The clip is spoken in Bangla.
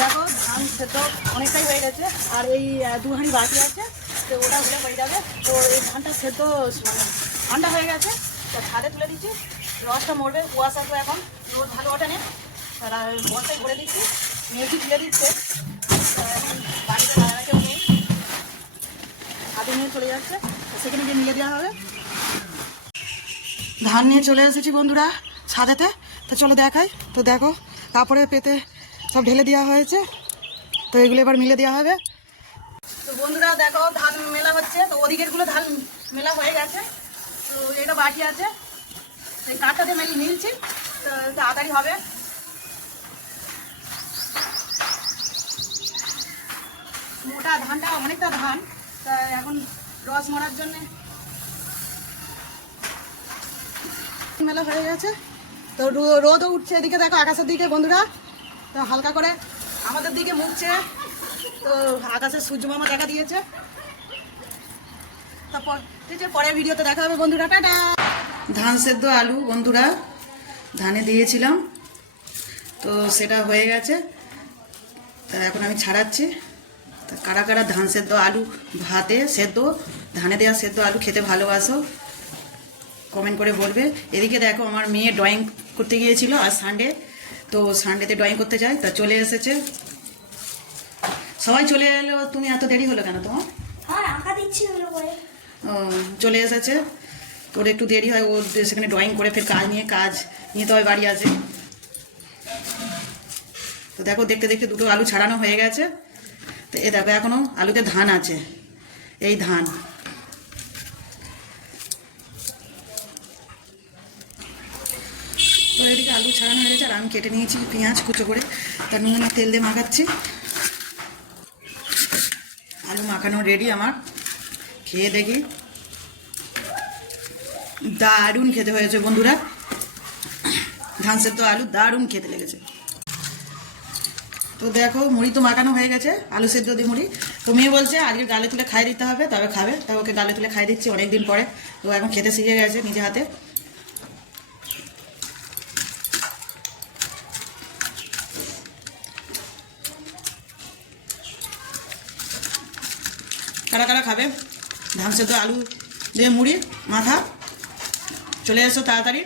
দেখো ধান সেদ্ধ অনেকটাই হয়ে গেছে, আর এই 2 হাঁড়ি বাকি আছে, তো ওটা হলে হয়ে যাবে। তো এই ধানটা সেদ্ধ মানে ঠান্ডা হয়ে গেছে, তো ছাদে তুলে দিচ্ছি, রসটা মরবে, কুয়াশ আসবে, এখন রোদ ভালো ওঠে নেই, বস্তায় ভরে দিচ্ছি, মেয়েছি তুলে দিচ্ছে। এখন বাড়িতে দাঁড়া কেউ নেই, ছাদে নিয়ে চলে যাচ্ছে, তো সেখানে গিয়ে মিলে দেওয়া হবে। ধান নিয়ে চলে এসেছি বন্ধুরা ছাদেতে, তো চলো দেখাই। তো দেখো কাপড়ে পেতে সব ঢেলে দেওয়া হয়েছে, তো এগুলো এবার মিলে দেওয়া হবে। তো বন্ধুরা দেখো ধান মেলা হচ্ছে, তো ওদিকেরগুলো ধান মেলা হয়ে গেছে, তো এটা বাকি আছে, এই কাঠটাতে মিলছি, তো তাড়াতাড়ি হবে। মোটা ধানটা অনেকটা ধান, তা এখন রস মারার জন্যে মেলা হয়ে গেছে। তো রোদও উঠছে এদিকে, দেখো আকাশের দিকে বন্ধুরা, তো হালকা করে আমাদের দিকে মুখছে, তো আকাশে সূর্য মামা দেখা দিয়েছে। তারপর ঠিক আছে, পরের ভিডিওতে দেখা হবে বন্ধুরা, টাটা। ধান সেদ্ধ আলু বন্ধুরা ধানে দিয়েছিলাম, তো সেটা হয়ে গেছে, তা এখন আমি ছাড়াচ্ছি। তা কারা কারা ধান সেদ্ধ আলু ভাতে সেদ্ধ ধানে দেওয়া সেদ্ধ আলু খেতে ভালোবাসো কমেন্ট করে বলবে। এদিকে দেখো আমার মেয়ে ড্রয়িং করতে গিয়েছিল আর সানডে, তো সানডেতে ড্রয়িং করতে যায়, তা চলে এসেছে। সবাই চলে এলো, তুমি এত দেরি হলো কেন তোমার? ও চলে এসেছে, তোর একটু দেরি হয়, ও সেখানে ড্রয়িং করে ফের কাজ নিয়ে তো হয় বাড়ি আসে। তো দেখো দেখতে দেখতে দুটো আলু ছাড়ানো হয়ে গেছে, তো এ দেখো এখনো আলুতে ধান আছে, এই ধান। তো এদিকে আলু ছাড়ানো হয়ে গেছে, আর আমি কেটে নিয়েছি পেঁয়াজ কুচো করে, তার নুন আর তেল দিয়ে মাখাচ্ছি। আলু মাখানো রেডি আমার, খেয়ে দেখি। দারুণ খেতে হয়েছে বন্ধুরা, ধান সেদ্ধ আলু দারুণ খেতে লেগেছে। তো দেখো মুড়ি তো মাখানো হয়ে গেছে, আলু সেদ্ধ দিয়ে মুড়ি। তো মেয়ে বলছে আজকে গালে তুলে খাই দিতে হবে, তবে খাবে, তা ওকে গালে তুলে খাই দিচ্ছি অনেকদিন পরে, তো এখন খেতে শিখে গেছে নিজে হাতে। কারা কারা খাবে ধান সেদ্ধ আলু দিয়ে মুড়ি মাখা, চলে এসো তাড়াতাড়ি।